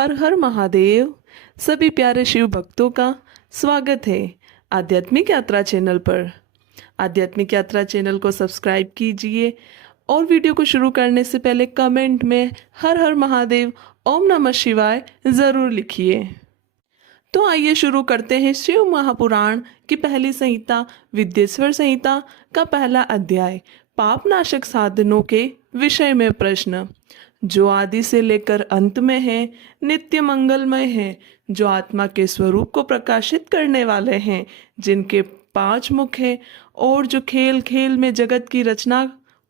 हर हर महादेव। सभी प्यारे शिव भक्तों का स्वागत है आध्यात्मिक यात्रा चैनल पर। आध्यात्मिक यात्रा चैनल को सब्सक्राइब कीजिए और वीडियो को शुरू करने से पहले कमेंट में हर हर महादेव ओम नमः शिवाय ज़रूर लिखिए। तो आइए शुरू करते हैं शिव महापुराण की पहली संहिता विद्येश्वर संहिता का पहला अध्याय पापनाशक साधनों के विषय में प्रश्न। जो आदि से लेकर अंत में है, नित्य मंगलमय है, जो आत्मा के स्वरूप को प्रकाशित करने वाले हैं, जिनके 5 मुख हैं और जो खेल खेल में जगत की रचना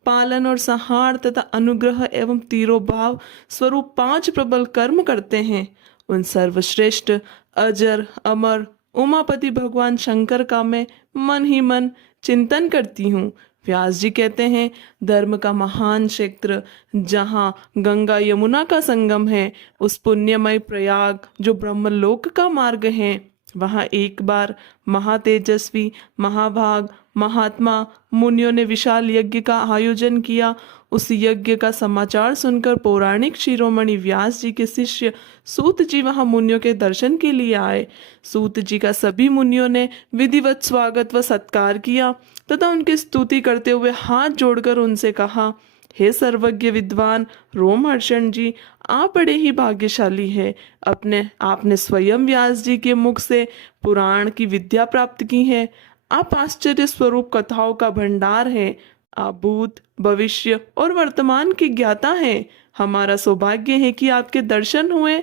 पालन और संहार तथा अनुग्रह एवं तिरोभाव स्वरूप 5 प्रबल कर्म करते हैं, उन सर्वश्रेष्ठ अजर अमर उमापति भगवान शंकर का मैं मन ही मन चिंतन करती हूँ। व्यास जी कहते हैं, धर्म का महान क्षेत्र जहाँ गंगा यमुना का संगम है, उस पुण्यमय प्रयाग जो ब्रह्मलोक का मार्ग है, वहाँ एक बार महातेजस्वी महाभाग महात्मा मुनियों ने विशाल यज्ञ का आयोजन किया। उस यज्ञ का समाचार सुनकर पौराणिक शिरोमणि व्यास जी के शिष्य सूत जी वहां मुनियों के दर्शन के लिए आए। सूत जी का सभी मुनियों ने विधिवत स्वागत व सत्कार किया तथा उनकी स्तुति करते हुए हाथ जोड़कर उनसे कहा, हे सर्वज्ञ विद्वान रोमहर्षण जी, आप बड़े ही भाग्यशाली है। आपने स्वयं व्यास जी के मुख से पुराण की विद्या प्राप्त की है। आप आश्चर्य स्वरूप कथाओं का भंडार है। आप भूत भविष्य और वर्तमान के ज्ञाता हैं। हमारा सौभाग्य है कि आपके दर्शन हुए।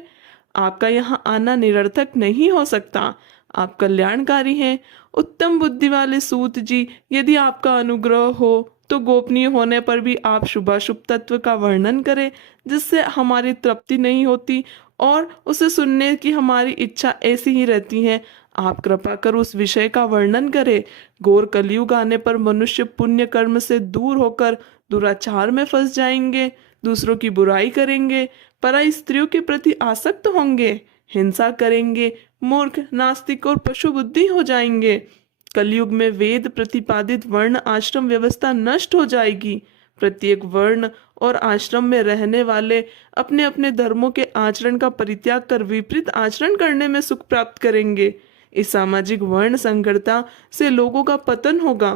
आपका यहाँ आना निरर्थक नहीं हो सकता। आप कल्याणकारी हैं। उत्तम बुद्धि वाले सूत जी, यदि आपका अनुग्रह हो तो गोपनीय होने पर भी आप शुभाशुभ तत्व का वर्णन करें, जिससे हमारी तृप्ति नहीं होती और उसे सुनने की हमारी इच्छा ऐसी ही रहती है। आप कृपा कर उस विषय का वर्णन करें। घोर कलयुग आने पर मनुष्य पुण्य कर्म से दूर होकर दुराचार में फंस जाएंगे, दूसरों की बुराई करेंगे, पराई स्त्रियों के प्रति आसक्त होंगे, हिंसा करेंगे, मूर्ख नास्तिक और पशु बुद्धि हो जाएंगे। कलयुग में वेद प्रतिपादित वर्ण आश्रम व्यवस्था नष्ट हो जाएगी। प्रत्येक वर्ण और आश्रम में रहने वाले अपने अपने धर्मों के आचरण का परित्याग कर विपरीत आचरण करने में सुख प्राप्त करेंगे। इस सामाजिक वर्ण संकरता से लोगों का पतन होगा,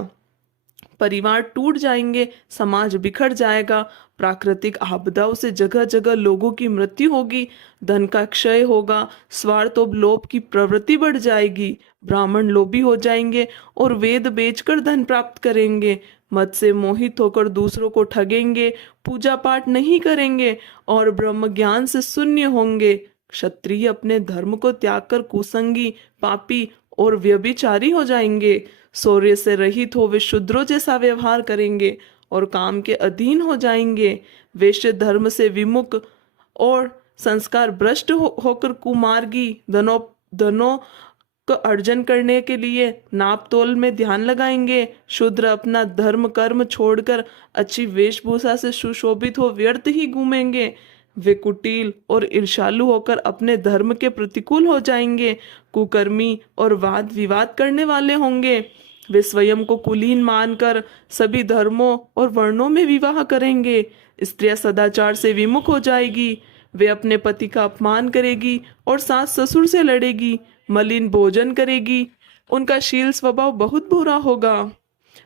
परिवार टूट जाएंगे, समाज बिखर जाएगा, प्राकृतिक आपदाओं से जगह जगह लोगों की मृत्यु होगी, धन का क्षय होगा, स्वार्थ और लोभ की प्रवृत्ति बढ़ जाएगी, ब्राह्मण लोभी हो जाएंगे और वेद बेचकर धन प्राप्त करेंगे, मद से मोहित होकर दूसरों को ठगेंगे, पूजा पाठ नहीं करेंगे और ब्रह्म ज्ञान से शून्य होंगे। क्षत्रिय अपने धर्म को त्याग कर कुसंगी, पापी और व्यभिचारी हो जाएंगे। शौर्य से रहित हो वे शूद्रों जैसा व्यवहार करेंगे और काम के अधीन हो जाएंगे। वैश्य धर्म से विमुख और संस्कार भ्रष्ट होकर कुमार्गी धनों को अर्जन करने के लिए नाप तोल में ध्यान लगाएंगे। शूद्र अपना धर्म कर्म छोड़कर अच्छी वेशभूषा से सुशोभित हो व्यर्थ ही घूमेंगे। वे कुटिल और ईर्ष्यालु होकर अपने धर्म के प्रतिकूल हो जाएंगे, कुकर्मी और वाद विवाद करने वाले होंगे। वे स्वयं को कुलीन मानकर सभी धर्मों और वर्णों में विवाह करेंगे। स्त्रियां सदाचार से विमुख हो जाएगी। वे अपने पति का अपमान करेगी और सास ससुर से लड़ेगी, मलिन भोजन करेगी। उनका शील स्वभाव बहुत बुरा होगा।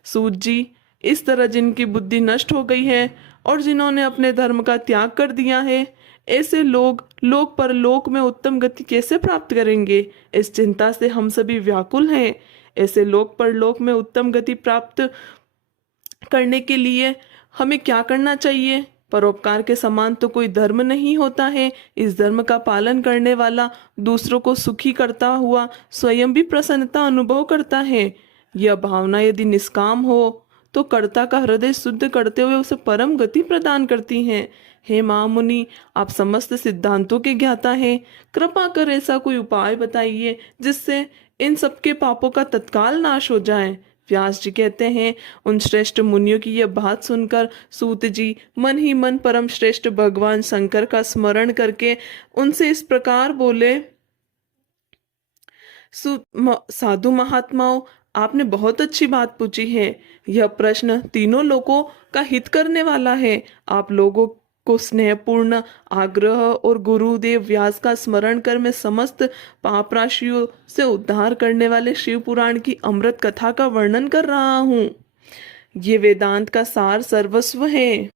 सूत जी, इस तरह जिनकी बुद्धि नष्ट हो गई है और जिन्होंने अपने धर्म का त्याग कर दिया है, ऐसे लोग लोक परलोक में उत्तम गति कैसे प्राप्त करेंगे? इस चिंता से हम सभी व्याकुल हैं। ऐसे लोक परलोक में उत्तम गति प्राप्त करने के लिए हमें क्या करना चाहिए? परोपकार के समान तो कोई धर्म नहीं होता है। इस धर्म का पालन करने वाला दूसरों को सुखी करता हुआ स्वयं भी प्रसन्नता अनुभव करता है। यह भावना यदि निष्काम हो तो कर्ता का हृदय शुद्ध करते हुए उसे परम गति प्रदान करती हैं। हे महामुनि, आप समस्त सिद्धांतों के ज्ञाता हैं। कृपा कर ऐसा कोई उपाय बताइए जिससे इन सबके पापों का तत्काल नाश हो जाए। व्यास जी कहते हैं, उन श्रेष्ठ मुनियों की यह बात सुनकर सूत जी मन ही मन परम श्रेष्ठ भगवान शंकर का स्मरण करके उनसे इस प्रकार बोले, साधु महात्माओं, आपने बहुत अच्छी बात पूछी है। यह प्रश्न तीनों लोगों का हित करने वाला है। आप लोगों को स्नेहपूर्ण आग्रह और गुरुदेव व्यास का स्मरण कर मैं समस्त पाप राशियों से उद्धार करने वाले शिव पुराण की अमृत कथा का वर्णन कर रहा हूँ। ये वेदांत का सार सर्वस्व है।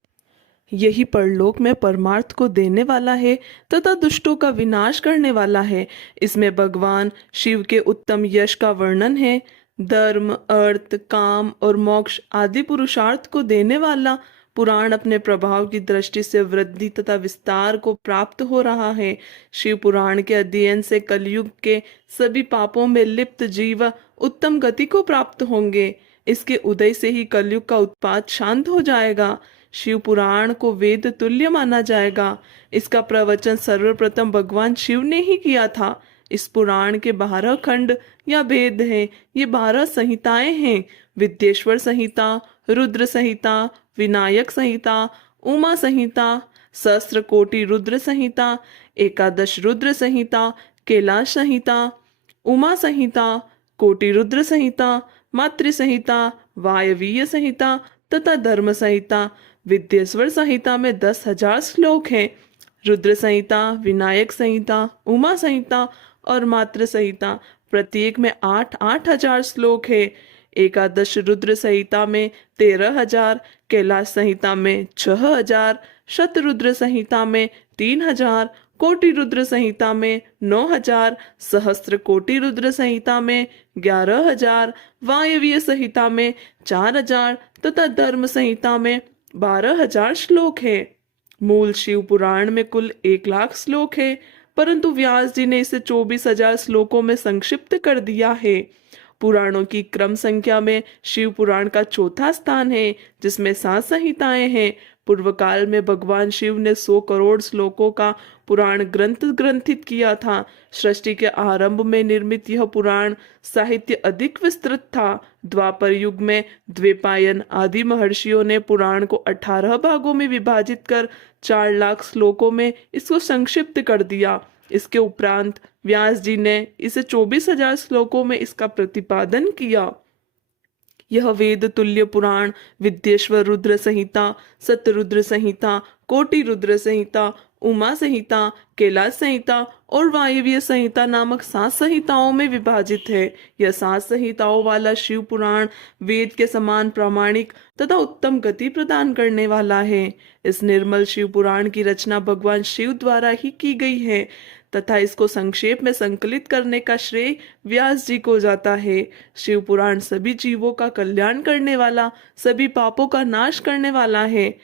यही परलोक में परमार्थ को देने वाला है तथा दुष्टों का विनाश करने वाला है। इसमें भगवान शिव के उत्तम यश का वर्णन है। धर्म, अर्थ, काम और मोक्ष आदि पुरुषार्थ को देने वाला पुराण अपने प्रभाव की दृष्टि से वृद्धि तथा विस्तार को प्राप्त हो रहा है। शिव पुराण के अध्ययन से कलयुग के सभी पापों में लिप्त जीव उत्तम गति को प्राप्त होंगे। इसके उदय से ही कलयुग का उत्पात शांत हो जाएगा। शिव पुराण को वेद तुल्य माना जाएगा। इसका प्रवचन सर्वप्रथम भगवान शिव ने ही किया था। इस पुराण के 12 खंड या भेद हैं। ये 12 संहिताएं हैं। विद्येश्वर संहिता, रुद्र संहिता, विनायक संहिता, उमा संहिता, सहस्त्र कोटि रुद्र संहिता, एकादश रुद्र संहिता, कैलाश संहिता, उमा संहिता, कोटि रुद्र संहिता, मातृ संहिता, वायवीय संहिता तथा धर्म संहिता। विद्येश्वर संहिता में 10,000 श्लोक हैं। रुद्र संहिता, विनायक संहिता, उमा संहिता और मातृ संहिता प्रत्येक में 8,000 श्लोक है। एकादश रुद्र संहिता में 13,000, कैलाश संहिता में 6,000, शतरुद्र संहिता में 3,000, कोटि रुद्र संहिता में 9,000, सहस्त्र कोटि रुद्र संहिता में 11,000, वायवीय संहिता में 4,000 तथा धर्म संहिता में 12,000 श्लोक है। मूल शिव पुराण में कुल 1,00,000 श्लोक है, परंतु व्यास जी ने इसे 24,000 श्लोकों में संक्षिप्त कर दिया है। पुराणों की क्रम संख्या में शिव पुराण का चौथा स्थान है, जिसमें 7 संहिताएं हैं। पूर्व काल में भगवान शिव ने 100 करोड़ श्लोकों का पुराण ग्रंथ ग्रंथित किया था। सृष्टि के आरंभ में निर्मित यह पुराण साहित्य अधिक विस्तृत था। द्वापर युग में द्वैपायन आदि महर्षियों ने पुराण को 18 भागों में विभाजित कर 4,00,000 श्लोकों में इसको संक्षिप्त कर दिया। इसके उपरांत व्यास जी ने इसे 24,000 श्लोकों में इसका प्रतिपादन किया। यह वेद तुल्य पुराण विद्येश्वर रुद्र संहिता, सतरुद्र संहिता, कोटि रुद्र संहिता, उमा संहिता, कैलाश संहिता और वायवीय संहिता नामक 7 संहिताओं में विभाजित है। यह 7 संहिताओं वाला शिव पुराण वेद के समान प्रामाणिक तथा उत्तम गति प्रदान करने वाला है। इस निर्मल शिव पुराण की रचना भगवान शिव द्वारा ही की गई है तथा इसको संक्षेप में संकलित करने का श्रेय व्यास जी को जाता है। शिव पुराण सभी जीवों का कल्याण करने वाला, सभी पापों का नाश करने वाला है।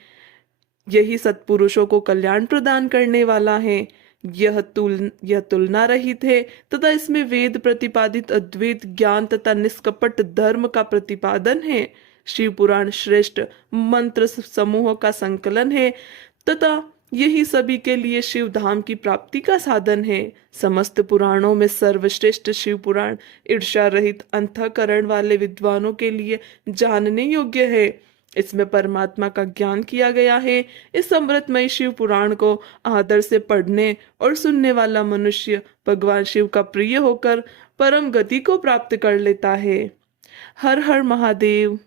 यही सत्पुरुषों को कल्याण प्रदान करने वाला है। यह तुलना रहित है तथा इसमें वेद प्रतिपादित अद्वैत ज्ञान तथा निष्कपट धर्म का प्रतिपादन है। शिव पुराण श्रेष्ठ मंत्र समूह का संकलन है तथा यही सभी के लिए शिव धाम की प्राप्ति का साधन है। समस्त पुराणों में सर्वश्रेष्ठ शिव पुराण ईर्ष्या रहित अंतःकरण वाले विद्वानों के लिए जानने योग्य है। इसमें परमात्मा का ज्ञान किया गया है। इस अमृतमय शिव पुराण को आदर से पढ़ने और सुनने वाला मनुष्य भगवान शिव का प्रिय होकर परम गति को प्राप्त कर लेता है। हर हर महादेव।